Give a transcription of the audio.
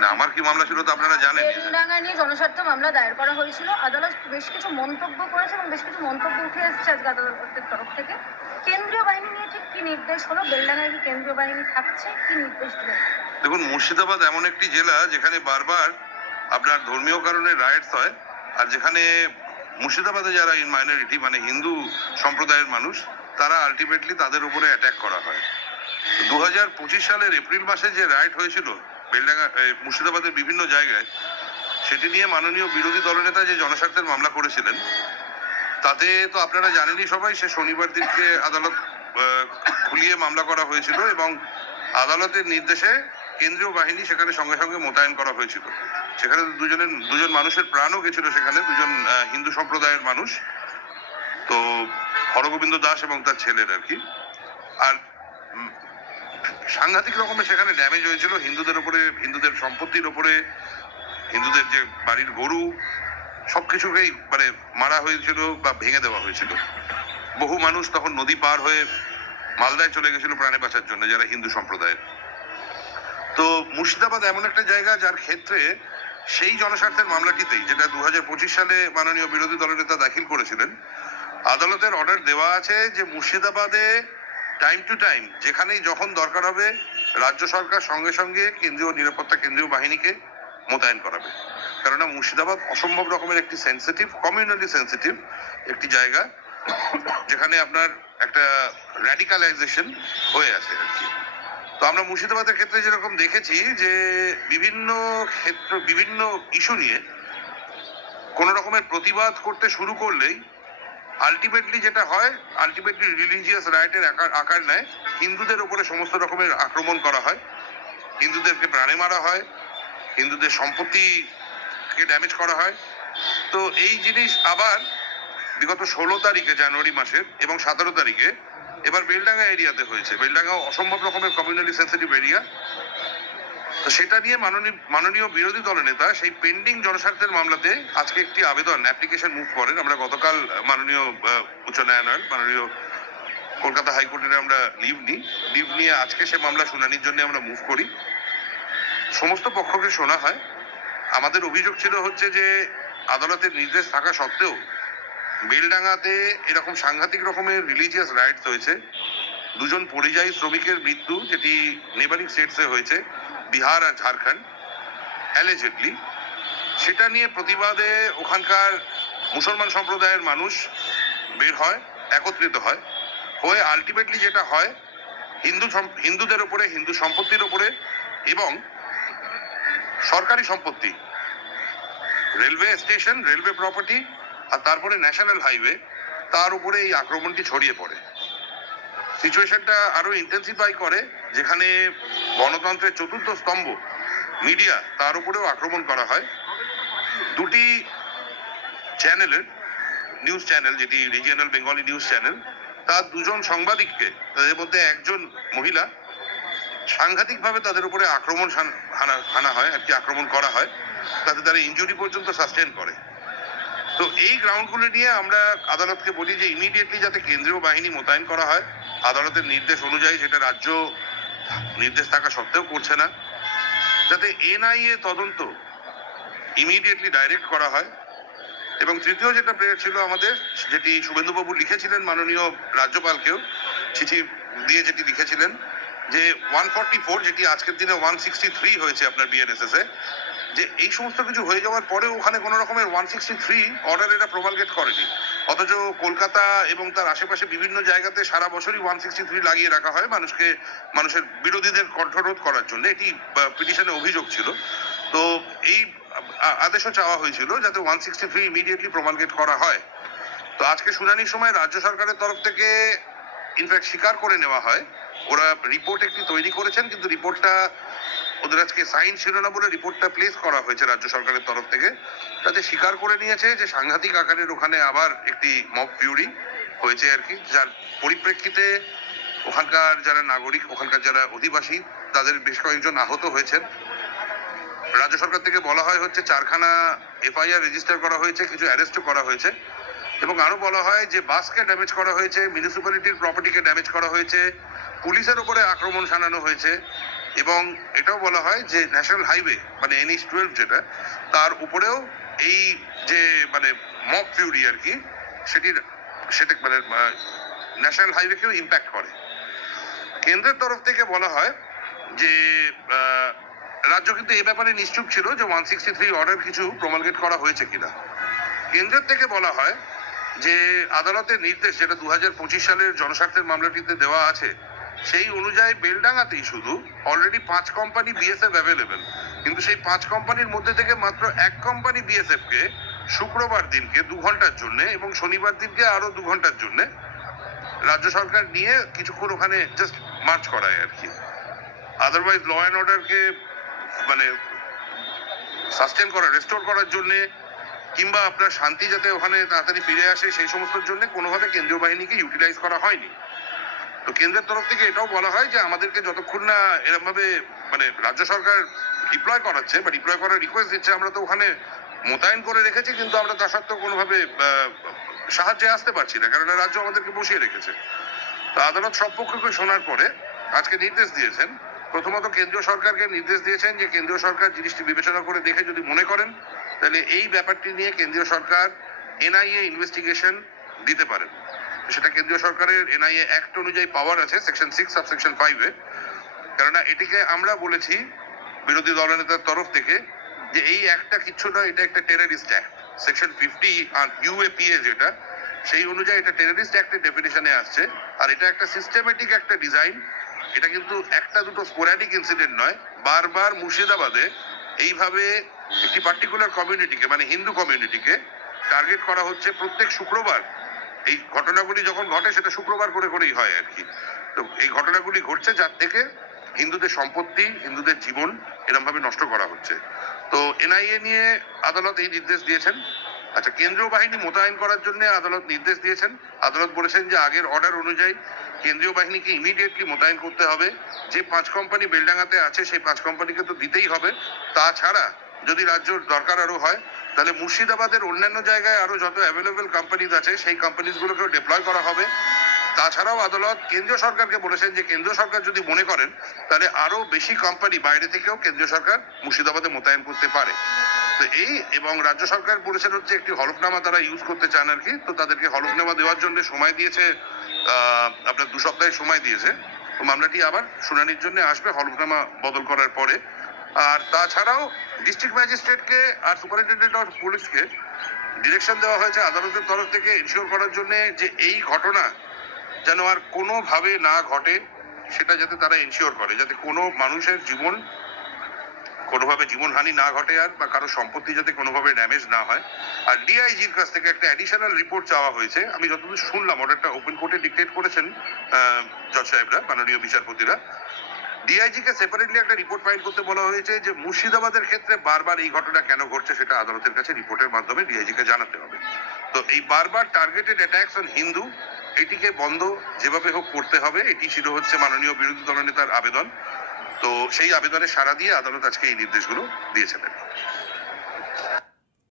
না আমার কি মামলা ছিল তো আপনারা জানেন বেলডাঙ্গা নিয়ে জনস্বার্থ মামলা দায়ের করা হয়েছিল। আদালত বেশ কিছু মন্তব্য করেছে এবং বেশ কিছু মন্তব্য উঠে এসেছে আজকে আদালতের তরফ থেকে। কেন্দ্রীয় বাহিনী নিয়ে ঠিক কি নির্দেশ হলো? বেলডাঙ্গায় কি কেন্দ্রীয় বাহিনী থাকছে? কি নির্দেশ দিলেন দেখুন মুর্শিদাবাদ এমন একটি জেলা যেখানে বারবার আপনার ধর্মীয় কারণে রাইটস হয় আর যেখানে মুর্শিদাবাদে যারা ইন মাইনরিটি মানে হিন্দু সম্প্রদায়ের মানুষ তারা আলটিমেটলি তাদের উপরে অ্যাটাক করা হয়। দু হাজার পঁচিশ সালের এপ্রিল মাসে যে রাইট হয়েছিল বেলডাঙ্গা মুর্শিদাবাদের বিভিন্ন জায়গায় সেটি নিয়ে মাননীয় বিরোধী দলনেতা যে জনস্বার্থের মামলা করেছিলেন, তাতে তো আপনারা জানেনই সবাই, সে শনিবার দিনকে আদালত খুলিয়ে মামলা করা হয়েছিল এবং আদালতের নির্দেশে কেন্দ্রীয় বাহিনী সেখানে সঙ্গে সঙ্গে মোতায়েন করা হয়েছিল। সেখানে দুজনের, দুজন মানুষের প্রাণও গেছিল সেখানে, দুজন হিন্দু সম্প্রদায়ের মানুষ। তো হরগোবিন্দ দাস এবং তার ছেলের আর কি। আর সাংঘাতিক রকমের সেখানে ড্যামেজ হয়েছিল। হিন্দুদের উপরে, হিন্দুদের সম্পত্তির উপরে, হিন্দুদের যে বাড়ির গরু, সবকিছুকেই মানে মারা হয়েছিল বা ভেঙে দেওয়া হয়েছিল। বহু মানুষ তখন নদী পার হয়ে মালদায় চলে গেছিল প্রাণে বাঁচার জন্য, যারা হিন্দু সম্প্রদায়ের। তো মুর্শিদাবাদ এমন একটা জায়গা যার ক্ষেত্রে সেই জনস্বার্থের মামলাটিতেই যেটা দু হাজার পঁচিশ সালে মাননীয় বিরোধী দলনেতা দাখিল করেছিলেন। আদালতের অর্ডার দেওয়া আছে যে মুর্শিদাবাদে টাইম টু টাইম যেখানেই যখন দরকার হবে, রাজ্য সরকার সঙ্গে সঙ্গে কেন্দ্রীয় নিরাপত্তা কেন্দ্রীয় বাহিনীকে মোতায়েন করাবে। কেননা মুর্শিদাবাদ অসম্ভব রকমের একটি সেন্সিটিভ কমিউনালি সেন্সিটিভ একটি জায়গা, যেখানে আপনার একটা র্যাডিকালাইজেশন হয়ে আছে আর কি। তো আমরা মুর্শিদাবাদের ক্ষেত্রে যেরকম দেখেছি যে বিভিন্ন ক্ষেত্র, বিভিন্ন ইস্যু নিয়ে কোনো রকমের প্রতিবাদ করতে শুরু করলেই আলটিমেটলি যেটা হয় আলটিমেটলি রিলিজিয়াস রাইটের আকার আকার নেয়। হিন্দুদের উপরে সমস্ত রকমের আক্রমণ করা হয়। হিন্দুদেরকে প্রাণে মারা হয়। হিন্দুদের সম্পত্তিকে ড্যামেজ করা হয়। তো এই জিনিস আবার বিগত ষোলো তারিখে, জানুয়ারি মাসের এবং সতেরো তারিখে এবার বেলডাঙ্গা এরিয়াতে হয়েছে। বেলডাঙ্গা অসম্ভব রকমের কমিউনালি সেন্সিটিভ এরিয়া তো সেটা নিয়ে মাননীয় মাননীয় বিরোধী দলনেতা সেই পেন্ডিং জনস্বার্থের মামলাতে আজকে একটি আবেদন অ্যাপ্লিকেশন মুভ করেন। আমরা গতকাল মাননীয় উচ্চ ন্যায়ালয়ের, মাননীয় কলকাতা হাইকোর্টের আমরা লিভ নিই। লিভ নিয়ে আজকে সে মামলা শুনানির জন্য আমরা মুভ করি। সমস্ত পক্ষকে শোনা হয়। আমাদের অভিযোগ ছিল হচ্ছে যে আদালতের নির্দেশ থাকা সত্ত্বেও বেলডাঙ্গাতে এরকম সাংঘাতিক রকমের রিলিজিয়াস রাইটস হয়েছে। দুজন পরিযায়ী শ্রমিকের মৃত্যু, যেটি নেবারিং স্টেটসে হয়েছে। বিহার আর ঝাড়খণ্ড অ্যালেজেডলি সেটা নিয়ে প্রতিবাদে ওখানকার মুসলমান সম্প্রদায়ের মানুষ বের হয়, একত্রিত হয়, হয়ে আলটিমেটলি যেটা হয়, হিন্দু হিন্দুদের উপরে, হিন্দু সম্পত্তির ওপরে এবং সরকারি সম্পত্তি রেলওয়ে স্টেশন রেলওয়ে প্রপার্টি আর তারপরে ন্যাশনাল হাইওয়ে তার উপরে এই আক্রমণটি ছড়িয়ে পড়ে। সিচুয়েশনটা আরও ইন্টেন্সিফাই করে যেখানে গণতন্ত্রের চতুর্থ স্তম্ভ, মিডিয়া, তার উপরেও আক্রমণ করা হয়। দুটি চ্যানেলের নিউজ চ্যানেল যেটি রিজিয়নাল বেঙ্গলি নিউজ চ্যানেল তার দুজন সাংবাদিককে, তাদের মধ্যে একজন মহিলা, সাংঘাতিকভাবে তাদের উপরে আক্রমণ হানা হয় আর কি আক্রমণ করা হয়। তাতে তারা ইনজুরি পর্যন্ত সাস্টেন করে। তো এই গ্রাউন্ডগুলো নিয়ে আমরা আদালতকে বলি যে ইমিডিয়েটলি যাতে কেন্দ্রীয় বাহিনী মোতায়েন করা হয়, আদালতের নির্দেশ অনুযায়ী সেটা রাজ্য নির্দেশ থাকা সত্ত্বেও করছে না। যাতে এনআইএ তদন্ত ইমিডিয়েটলি ডাইরেক্ট করা হয়। এবং তৃতীয় যেটা প্রেয়ার ছিল আমাদের, যেটি শুভেন্দুবাবু লিখেছিলেন মাননীয় রাজ্যপালকেও, চিঠি দিয়ে যেটি লিখেছিলেন, যে ওয়ান ফর্টি ফোর যেটি আজকের দিনে ওয়ান সিক্সটি থ্রি হয়েছে আপনার বিএনএসএস এ, যে এই সমস্ত কিছু হয়ে যাওয়ার পরেও ওখানে কোনো রকমের ওয়ান সিক্সটি থ্রি অর্ডার এটা প্রোভালগেট করেনি। অথচ কলকাতা এবং তার আশেপাশে বিভিন্ন জায়গাতে সারা বছরই ওয়ান সিক্সটি থ্রি লাগিয়ে রাখা হয় মানুষকে, মানুষের বিরোধীদের কণ্ঠরোধ করার জন্য। এটি পিটিশনে অভিযোগ ছিল। তো এই আদেশও চাওয়া হয়েছিল যাতে one sixty three immediately promulgate করা হয়। তো আজকে শুনানির সময় রাজ্য সরকারের তরফ থেকে ইনফ্যাক্ট স্বীকার করে নেওয়া হয়। ওরা রিপোর্ট একটি তৈরি করেছেন, কিন্তু রিপোর্টটা ওদের আজকে সাইন ছিল না বলে রিপোর্টটা প্লেস করা হয়েছে রাজ্য সরকারের তরফ থেকে। তাতে স্বীকার করে নিয়েছে যে সাংঘাতিক আকারের ওখানে আবার একটি মব ফিউরি হয়েছে আর কি, যার পরিপ্রেক্ষিতে ওখানকার যারা নাগরিক, ওখানকার যারা অধিবাসী, তাদের বেশ কয়েকজন আহত হয়েছেন। রাজ্য সরকার থেকে বলা হয় হচ্ছে চারখানা এফআইআর রেজিস্টার করা হয়েছে, কিছু অ্যারেস্টও করা হয়েছে। এবং আরও বলা হয় যে বাসকে ড্যামেজ করা হয়েছে মিউনিসিপ্যালিটির প্রপার্টিকে ড্যামেজ করা হয়েছে, পুলিশের উপরে আক্রমণ শানানো হয়েছে। এবং এটাও বলা হয় যে ন্যাশনাল হাইওয়ে মানে এনএইচ টুয়েলভ যেটা, তার উপরেও এই যে মানে মক ফিউরি আর কি, সেটির, সেটা মানে ন্যাশনাল হাইওয়েকেও ইম্প্যাক্ট করে। কেন্দ্রের তরফ থেকে বলা হয় যে রাজ্য কিন্তু এ ব্যাপারে নিশ্চুপ ছিল যে ওয়ান সিক্সটি থ্রি অর্ডার কিছু প্রমালগেট করা হয়েছে কিনা। কেন্দ্রের থেকে বলা হয় যে, আদালতের নির্দেশ যেটা দু হাজার পঁচিশ সালের জনস্বার্থের মামলাটিতে দেওয়া আছে সেই অনুযায়ী বেলডাঙ্গাতেই শুধু অলরেডি পাঁচ কোম্পানি বিএসএফ অ্যাভেলেবেল কিন্তু সেই পাঁচ কোম্পানির মধ্যে থেকে মাত্র এক কোম্পানি বিএসএফ কে শুক্রবার দিনকে দু ঘণ্টার জন্য এবং শনিবার দিনকে আরও দু ঘণ্টার জন্য রাজ্য সরকার নিয়ে কিছুক্ষণ ওখানে জাস্ট মার্চ করায় আর কি। আদারওয়াইজ ল অ্যান্ড অর্ডারকে মানে সাস্টেন করা রেস্টোর করার জন্যে কিংবা আপনার শান্তি যাতে ওখানে তাড়াতাড়ি ফিরে আসে সেই সমস্তর জন্য কোনোভাবে কেন্দ্রীয় বাহিনীকে ইউটিলাইজ করা হয়নি। তো কেন্দ্রের তরফ থেকে এটাও বলা হয় যে আমাদেরকে যতক্ষণ না এরকম ভাবে মানে রাজ্য সরকার ডিপ্লয় করাচ্ছে বা ডিপ্লয় করার রিকোয়েস্ট দিচ্ছে, আমরা তো ওখানে মোতায়েন করে রেখেছি, কিন্তু আমরা তা সত্ত্বেও কোনোভাবে সাহায্যে আসতে পারছি না কারণ রাজ্য আমাদেরকে বসিয়ে রেখেছে। তো আদালত সব পক্ষকে শোনার পরে আজকে নির্দেশ দিয়েছেন। প্রথমত কেন্দ্রীয় সরকারকে নির্দেশ দিয়েছেন যে কেন্দ্রীয় সরকার জিনিসটি বিবেচনা করে দেখে যদি মনে করেন, তাহলে এই ব্যাপারটি নিয়ে কেন্দ্রীয় সরকার এনআইএ ইনভেস্টিগেশন দিতে পারেন। সেটা কেন্দ্রীয় সরকারের এনআইএ অ্যাক্ট অনুযায়ী পাওয়ার আছে সেকশন সিক্স সাব সেকশন ফাইভে কেননা এটিকে আমরা বলেছি বিরোধী দলনেতার তরফ থেকে যে এই অ্যাক্টটা কিচ্ছু নয়, এটা একটা টেরারিস্ট অ্যাক্ট সেকশন ফিফটি আর ইউএপিএ যেটা, সেই অনুযায়ী এটা টেরারিস্ট অ্যাক্টের ডেফিনেশনে আসছে। আর এটা একটা সিস্টেমেটিক একটা ডিজাইন এটা কিন্তু একটা দুটো স্পোরাডিক ইনসিডেন্ট নয়, বারবার মুর্শিদাবাদে এইভাবে একটি পার্টিকুলার কমিউনিটিকে মানে হিন্দু কমিউনিটিকে টার্গেট করা হচ্ছে প্রত্যেক শুক্রবার। এই ঘটনাগুলি যখন ঘটে, সেটা শুক্রবার করে করেই হয় আর কি। তো এই ঘটনাগুলি ঘটছে যার থেকে হিন্দুদের সম্পত্তি, হিন্দুদের জীবন এরকম ভাবে নষ্ট করা হচ্ছে। তো এনআইএ নিয়ে আদালত এই নির্দেশ দিয়েছেন। আচ্ছা কেন্দ্রীয় বাহিনী মোতায়েন করার জন্য আদালত নির্দেশ দিয়েছেন। আদালত বলেছেন যে আগের অর্ডার অনুযায়ী কেন্দ্রীয় বাহিনীকে ইমিডিয়েটলি মোতায়েন করতে হবে। যে পাঁচ কোম্পানি বেলডাঙ্গাতে আছে, সেই পাঁচ কোম্পানিকে তো দিতেই হবে। তাছাড়া যদি রাজ্যর দরকার আরও হয়, তাহলে মুর্শিদাবাদের অন্যান্য জায়গায় আরও যত অ্যাভেলেবেল কোম্পানিজ আছে, সেই কোম্পানিজগুলোকেও ডিপ্লয় করা হবে। তাছাড়াও আদালত কেন্দ্রীয় সরকারকে বলেছেন যে, কেন্দ্রীয় সরকার যদি মনে করেন, তাহলে আরও বেশি কোম্পানি বাইরে থেকেও কেন্দ্রীয় সরকার মুর্শিদাবাদে মোতায়েন করতে পারে। তো এই এবং রাজ্য সরকার বলেছেন হচ্ছে, একটি হলফনামা তারা ইউজ করতে চান আর কি, তো তাদেরকে হলফনামা দেওয়ার জন্য সময় দিয়েছে আপনার দু সপ্তাহের সময় দিয়েছে। তো মামলাটি আবার শুনানির জন্য আসবে, হলফনামা বদল করার পরে। আর তাছাড়াও ডিস্ট্রিক্ট ম্যাজিস্ট্রেটকে আর সুপারিনটেন্ডেন্ট অফ পুলিশকে ডিরেকশন দেওয়া হয়েছে আদালতের তরফ থেকে ইনশিওর করার জন্য যে এই ঘটনা যেন আর কোনোভাবে না ঘটে, সেটা যাতে তারা ইনশিওর করে, যাতে কোনো মানুষের জীবন কোনোভাবে জীবনহানি না ঘটে আর বা কারও সম্পত্তি যাতে কোনোভাবে ড্যামেজ না হয়। আর ডিআইজির কাছ থেকে একটা অ্যাডিশনাল রিপোর্ট চাওয়া হয়েছে। আমি যতদূর শুনলাম অর্ডারটা ওপেন কোর্টে ডিক্টেট করেছেন জজ সাহেবরা, মাননীয় বিচারপতিরা। ডিআইজি কে সেপারেটলি একটা রিপোর্ট ফাইল করতে বলা হয়েছে যে মুর্শিদাবাদের ক্ষেত্রে বারবার এই ঘটনা কেন ঘটছে সেটা আদালতের কাছে রিপোর্টের মাধ্যমে ডিআইজিকে জানাতে হবে তো এই বারবার টার্গেটেড অ্যাটাকস অন হিন্দু এটিকে বন্ধ যেভাবে হোক করতে হবে, এটি ছিল হচ্ছে মাননীয় বিরোধী দলনেতার আবেদন তো সেই আবেদনে সাড়া দিয়ে আদালত আজকে এই নির্দেশগুলো দিয়েছেন।